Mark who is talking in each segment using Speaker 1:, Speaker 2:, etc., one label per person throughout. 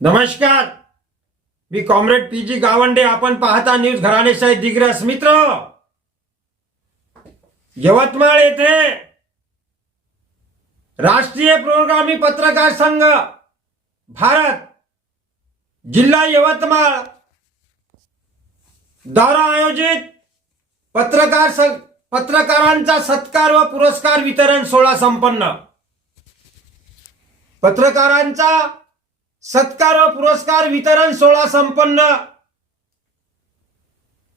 Speaker 1: नमस्कार. मी comrade P G Gawande. आपण पाहता न्यूज घराणेशाही दिग्रस मित्र. यवतमाळ येथे राष्ट्रीय प्रोग्रामी पत्रकार संघ भारत जिल्हा यवतमाळ द्वारा आयोजित पत्रकार संघ पत्रकारांचा सत्कार व पुरस्कार वितरण सोहळा संपन्न. पत्रकारांचा सत्कार व पुरस्कार वितरण सोहळा संपन्न.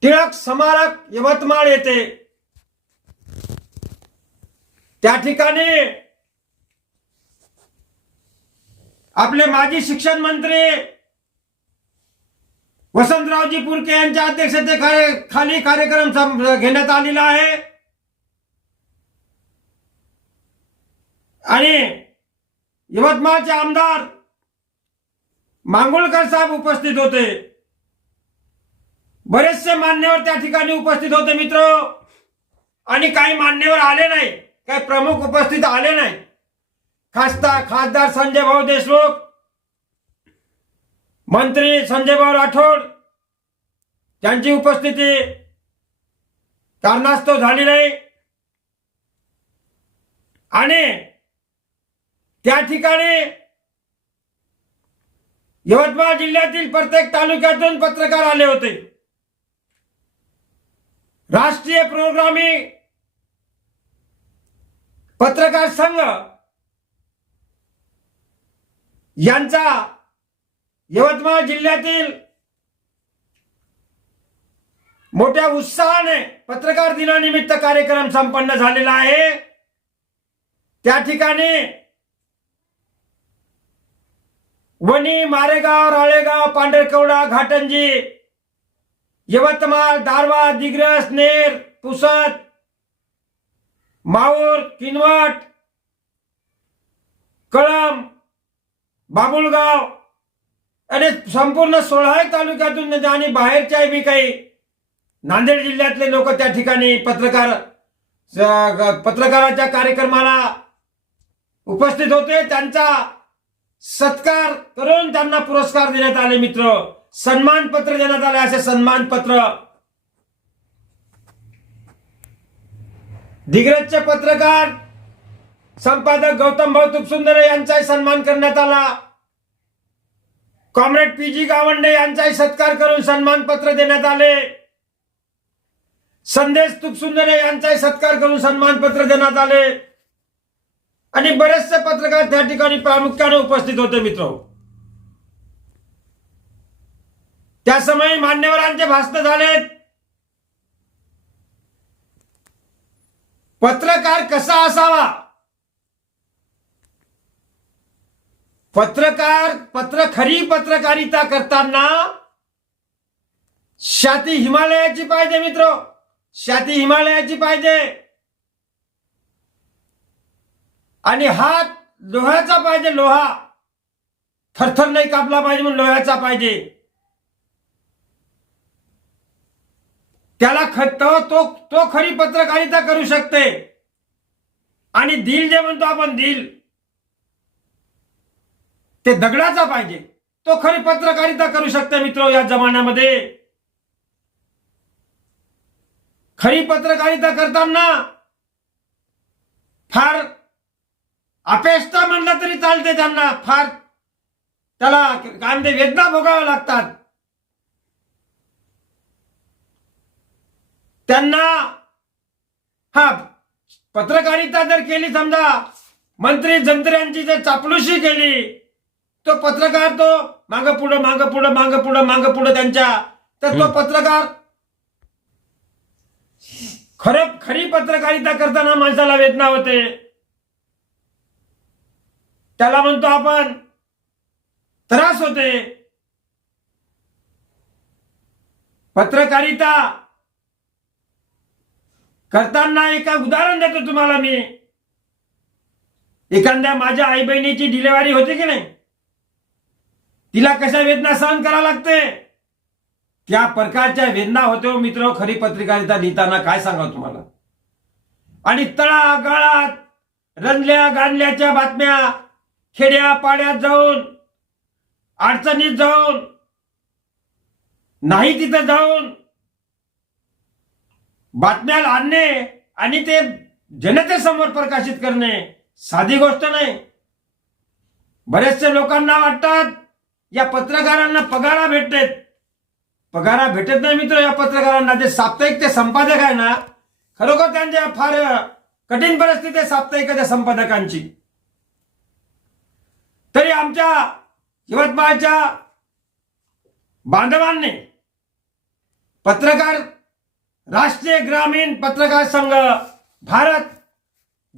Speaker 1: टिळक स्मारक यवतमाळ येथे. त्या ठिकाणी आपले माजी शिक्षण मंत्री वसंतरावजी पुरके यांच्या अध्यक्षतेखाली कार्यक्रम घेण्यात आलेला आहे. आणि यवतमाळचे आमदार मांगोळकर साहेब उपस्थित होते. बरेचसे मान्यवर त्या ठिकाणी उपस्थित होते मित्र. आणि काही मान्यवर आले नाही काही प्रमुख उपस्थित आले नाही. खासदार खासदार संजय भाऊ देशमुख मंत्री संजय भाऊ राठोड त्यांची उपस्थिती कारणास्तव झाली नाही. आणि त्या ठिकाणी यवतमाळ जिल्ह्यातील प्रत्येक तालुक्यातून पत्रकार आले होते. राष्ट्रीय प्रोग्रामी पत्रकार संघ यांचा यवतमाळ जिल्ह्यातील मोठ्या उत्साहाने पत्रकार दिनानिमित्त कार्यक्रम संपन्न झालेला आहे. त्या ठिकाणी वणी मारेगाव राळेगाव पांढरकवडा घाटंजी यवतमाळ दारवा दिग्रस नेर पुसद माऊर किनवट कळम बाबुलगाव आणि संपूर्ण सोळाही तालुक्यातून म्हणजे आणि बाहेरच्या बी काही नांदेड जिल्ह्यातले लोक त्या ठिकाणी पत्रकार पत्रकाराच्या कार्यक्रमाला उपस्थित होते. त्यांचा सत्कार करून त्यांना पुरस्कार देण्यात आले मित्र. सन्मान पत्र देण्यात आले असे सन्मान पत्र दिग्रजचे पत्रकार संपादक गौतम भाऊ तुपसुंदरे यांचाही सन्मान करण्यात आला. कॉम्रेड पी जी गावंडे यांचाही सत्कार करून सन्मान पत्र देण्यात आले. संदेश तुपसुंदरे यांचाही सत्कार करून सन्मान पत्र देण्यात आले. आणि बरेचसे पत्रकार त्या ठिकाणी प्रामुख्याने उपस्थित होते मित्र. त्या समयी मान्यवरांचे भाषण झालेत पत्रकार कसा असावा? पत्रकार पत्र खरी पत्रकारिता करताना छाती हिमालयाची पाहिजे मित्र. छाती हिमालयाची पाहिजे. आणि हात लोह्याचा पाहिजे लोहा. थरथर नाही कापला पाहिजे म्हणून लोह्याचा पाहिजे. त्याला ख- तो तो तो खरी पत्रकारिता करू शकते. आणि दिल जे म्हणतो आपण दिल. ते दगडाचा पाहिजे. तो खरी पत्रकारिता करू शकते मित्र या जमान्यामध्ये. खरी पत्रकारिता करताना फार अपेष्टा म्हणलं तरी चालते त्यांना फार. त्याला म्हणते वेदना भोगाव्या लागतात. त्यांना हा पत्रकारिता जर केली समजा मंत्री जंत्र्यांची जर चापलुशी केली तो पत्रकार तो माग पुढं माग पुढं माग पुढं माग पुढं त्यांच्या तर तो पत्रकार खरं खरी पत्रकारिता करताना माणसाला वेदना होते. त्याला म्हणतो आपण त्रास होते. पत्रकारिता करताना एका उदाहरण देतो तुम्हाला मी. एखाद्या माझ्या आई बहिणीची डिलेवरी होते की नाही? तिला कशा वेदना सहन करा लागते? त्या प्रकारच्या वेदना होते हो मित्र खरी पत्रकारिता लिहिताना काय सांगा तुम्हाला? आणि तळा गाळात रंजल्या गांजल्याच्या बातम्या खेड्या पाड्यात जाऊन अडचणीत जाऊन नाही तिथं जाऊन बातम्या आणणे आणि ते जनतेसमोर प्रकाशित करणे साधी गोष्ट नाही. बरेचसे लोकांना वाटतात या पत्रकारांना पगारा भेटतेत पगारा भेटत नाही मित्र या पत्रकारांना. जे साप्ताहिक ते संपादक आहे ना खरोखर त्यांच्या फार कठीण परिस्थिती आहे साप्ताहिकाच्या संपादकांची. तरी आमच्या यवतमाळच्या बांधवांनी पत्रकार राष्ट्रीय ग्रामीण पत्रकार संघ भारत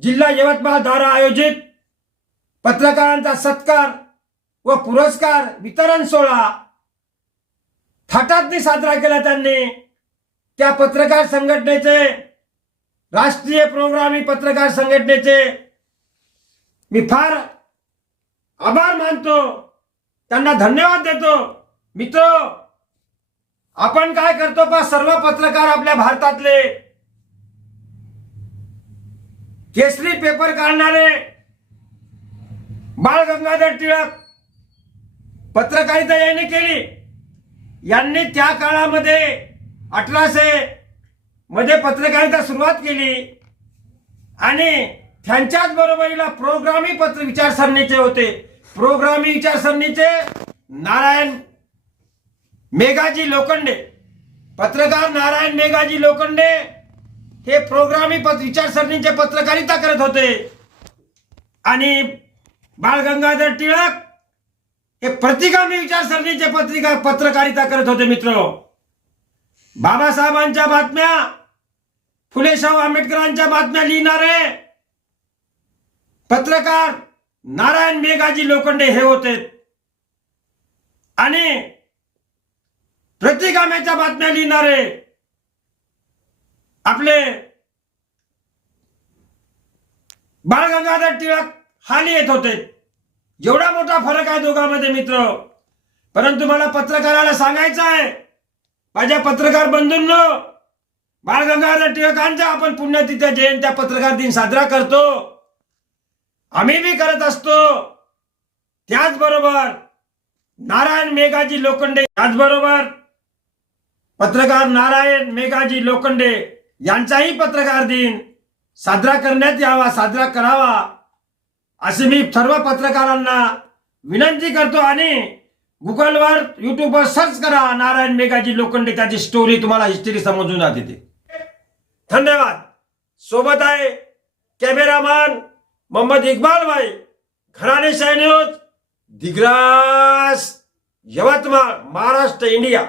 Speaker 1: जिल्हा यवतमाळ द्वारा आयोजित पत्रकारांचा सत्कार व पुरस्कार वितरण सोहळा थाटातनी साजरा केला त्यांनी. त्या पत्रकार संघटनेचे राष्ट्रीय प्रोग्रामी पत्रकार संघटनेचे मी फार आभार मानतो. त्यांना धन्यवाद देतो. मित्र आपण काय करतो पा सर्व पत्रकार आपल्या भारतातले. केसरी पेपर काढणारे. बाळ गंगाधर टिळक पत्रकारिता यांनी केली. यांनी त्या काळामध्ये अठराशे मध्ये पत्रकारिता सुरुवात केली. आणि त्यांच्याच बरोबरीला प्रोग्रामी पत्र विचारसरणीचे होते. प्रोग्रामी विचारसरणीचे नारायण मेघाजी लोखंडे. पत्रकार नारायण मेघाजी लोखंडे हे प्रोग्रामी पत्र विचारसरणीचे पत्रकारिता करत होते. आणि बाळ गंगाधर टिळक हे प्रतिगामी विचारसरणीचे पत्रिका पत्रकारिता करत होते मित्र. बाबासाहेबांच्या बातम्या फुले शाहू आंबेडकरांच्या बातम्या लिहिणारे पत्रकार नारायण मेघाजी लोखंडे हे होते. आणि प्रतिगाम्याच्या बातम्या लिहिणारे आपले बाळ गंगाधर टिळक हा लिहित होते. एवढा मोठा फरक आहे दोघांमध्ये मित्र. परंतु मला पत्रकाराला सांगायचं आहे माझ्या पत्रकार बंधूंनो बाळ गंगाधर टिळकांच्या आपण पुण्यतिथ्या जयंत्या पत्रकार दिन साजरा करतो. आम्ही बी करत असतो. त्याचबरोबर नारायण मेघाजी लोखंडे त्याचबरोबर पत्रकार नारायण मेघाजी लोखंडे यांचाही पत्रकार दिन साजरा करण्यात यावा साजरा करावा असे मी सर्व पत्रकारांना विनंती करतो आणि गुगलवर युट्यूबवर सर्च करा नारायण मेघाजी लोखंडे. त्याची स्टोरी तुम्हाला हिस्ट्री समजून जाते धन्यवाद. सोबत आहे कॅमेरामॅन मोहम्मद इक्बाल भाई घराणे शाह न्यूज दिग्रास यवतमाळ महाराष्ट्र इंडिया।